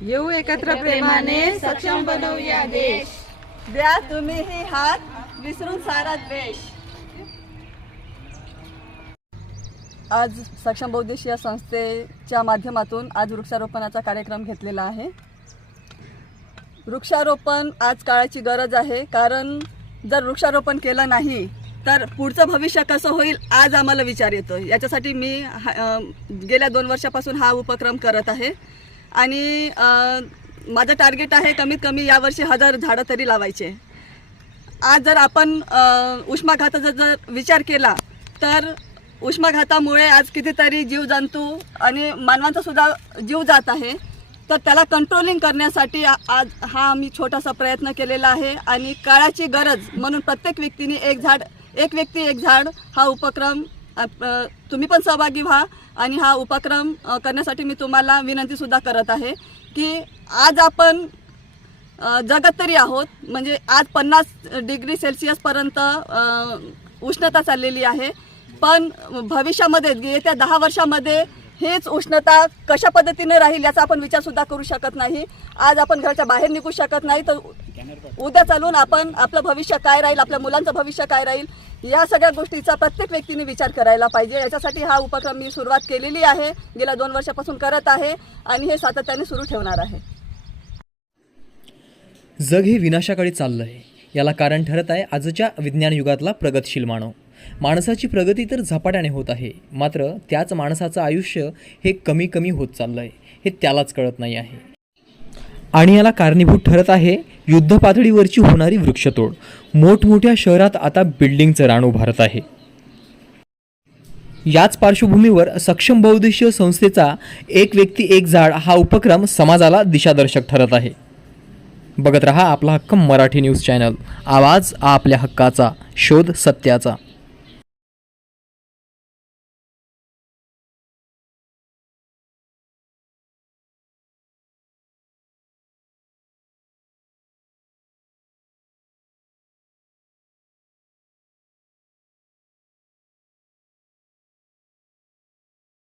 येऊ एकत्र प्रेमाने सक्षम बनवूया देश. द्या तुम्हीही हात विसरून सारा द्वेष. आज सक्षम बौद्धिश या संस्थेच्या माध्यमातून आज वृक्षारोपणाचा कार्यक्रम घेतलेला आहे. वृक्षारोपण आज काळाची गरज आहे, कारण जर वृक्षारोपण केलं नाही तर पुढचं भविष्य कसं होईल आज आम्हाला विचार येतो. याच्यासाठी मी गेल्या 2 वर्षापासून हा उपक्रम करत आहे आणि माझं टार्गेट आहे कमीत कमी यावर्षी 1000 झाडं तरी लावायचे. आज जर आपण उष्माघाताचा जर विचार केला तर उष्माघातामुळे आज कितीतरी जीवजंतू आणि मानवांचा सुद्धा जीव जात आहे. तर त्याला कंट्रोलिंग करण्यासाठी आज हा आम्ही छोटासा प्रयत्न केलेला आहे आणि काळाची गरज म्हणून प्रत्येक व्यक्तीने एक व्यक्ती एक झाड हा उपक्रम तुम्ही पण सहभागी व्हा. आणि हा उपक्रम करण्यासाठी मी तुम्हाला विनंतीसुद्धा करत आहे की आज आपण जगत तरी आहोत, म्हणजे आज 50 डिग्री सेल्सिअसपर्यंत उष्णता चाललेली आहे. पण भविष्यामध्ये येत्या 10 वर्षामध्ये हेच उष्णता कशा पद्धतीने राहील याचा आपण विचारसुद्धा करू शकत नाही. आज आपण घराच्या बाहेर निघू शकत नाही, तर उद्या चालून आपण आपलं भविष्य काय राहील, आपल्या मुलांचं भविष्य काय राहील, या सगळ्या गोष्टीचा प्रत्येक व्यक्तीने विचार करायला पाहिजे. याच्यासाठी हा उपक्रम मी सुरुवात केलेली आहे, गेल्या 2 वर्षापासून करत आहे आणि हे सातत्याने सुरू ठेवणार आहे. जग हे विनाशाकडे चाललं आहे. याला कारण ठरत आहे आजच्या विज्ञान युगातला प्रगतशील मानव. माणसाची प्रगती तर झपाट्याने होत आहे, मात्र त्याच माणसाचं आयुष्य हे कमी कमी होत चाललं आहे, हे त्यालाच कळत नाही आहे. आणि याला कारणीभूत ठरत आहे युद्ध पातळीवरची होणारी वृक्षतोड. मोठमोठ्या शहरात आता बिल्डिंगचं रान उभारत आहे. याच पार्श्वभूमीवर सक्षम बौद्धिश संस्थेचा एक व्यक्ती एक झाड हा उपक्रम समाजाला दिशादर्शक ठरत आहे. बघत रहा आपला हक्क मराठी न्यूज चॅनल. आवाज आपल्या हक्काचा, शोध सत्याचा.